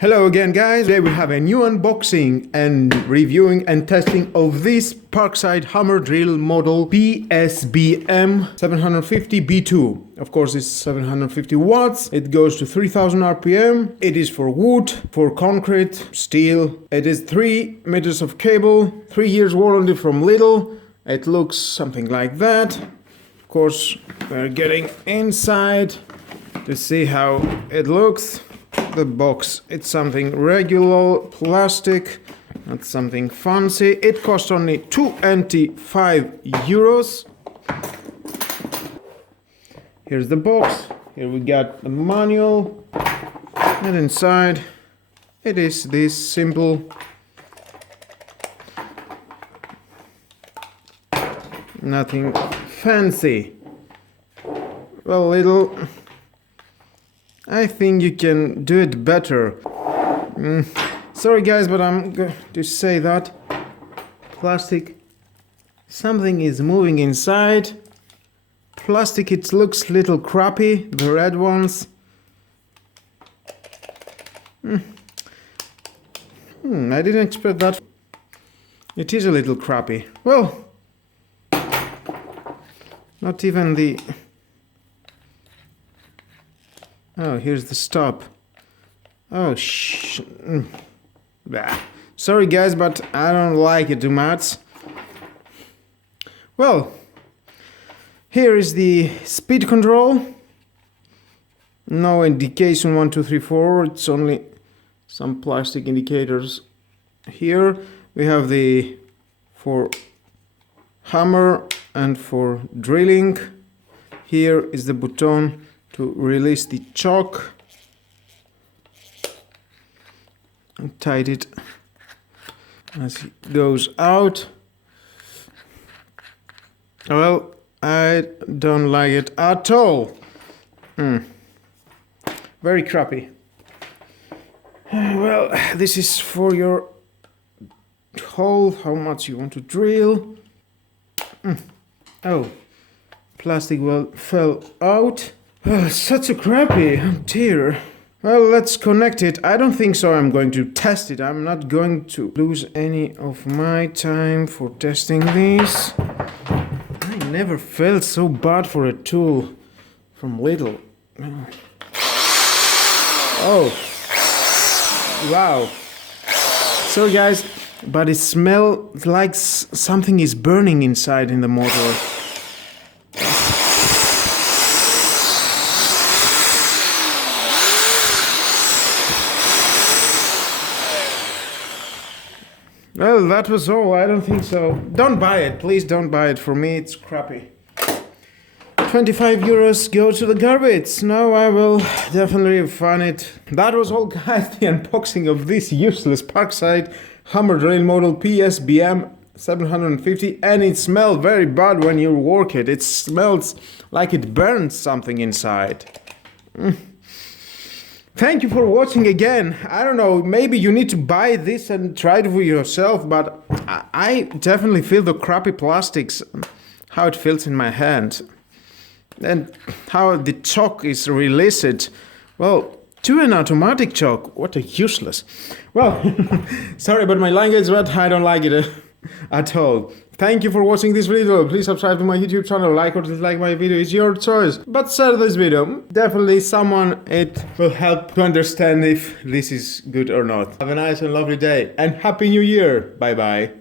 Hello again, guys. Today we have a new unboxing and reviewing and testing of this Parkside hammer drill model PSBM 750B2. Of course, it's 750 watts. It goes to 3000 RPM. It is for wood, for concrete, steel. It is 3 meters of cable, 3 years warranty from Lidl. It looks something like that. Of course, we're getting inside to see how it looks. The box, it's something regular plastic, not something fancy. It cost only 25 euros. Here's the box. Here we got the manual, and inside it is this simple, nothing fancy. Well, little, I think you can do it better. Sorry guys, but I'm going to say that plastic, something is moving inside. Plastic, it looks a little crappy, the red ones. I didn't expect that. It is a little crappy. Well, not even the... Oh, here's the stop. Oh, sorry guys, but I don't like it too much. Well, here is the speed control. No indication 1, 2, 3, 4. It's only some plastic indicators. Here we have the for hammer and for drilling. Here is the button to release the choke and tight it as it goes out. Well, I don't like it at all. Very crappy. Well, this is for your hole, how much you want to drill. Oh, plastic well fell out. Oh, such a crappy, oh dear. Well, let's connect it. I don't think so I'm going to test it. I'm not going to lose any of my time for testing this. I never felt so bad for a tool from Lidl. Oh, wow. Sorry guys, but it smells like something is burning inside in the motor. Well, that was all. I don't think so. Don't buy it. Please don't buy it. For me, it's crappy. 25 euros go to the garbage. No, I will definitely find it. That was all, guys. The unboxing of this useless Parkside hammer drill model PSBM 750. And it smells very bad when you work it. It smells like it burns something inside. Thank you for watching again. I don't know, maybe you need to buy this and try it for yourself, but I definitely feel the crappy plastics, how it feels in my hand, and how the choke is released. Well, to an automatic choke, what a useless. Well, sorry about my language, but I don't like it at all. Thank you for watching this video. Please subscribe to my YouTube channel, like or dislike my video, it's your choice. But share this video. Definitely someone it will help to understand if this is good or not. Have a nice and lovely day and Happy New Year. Bye bye.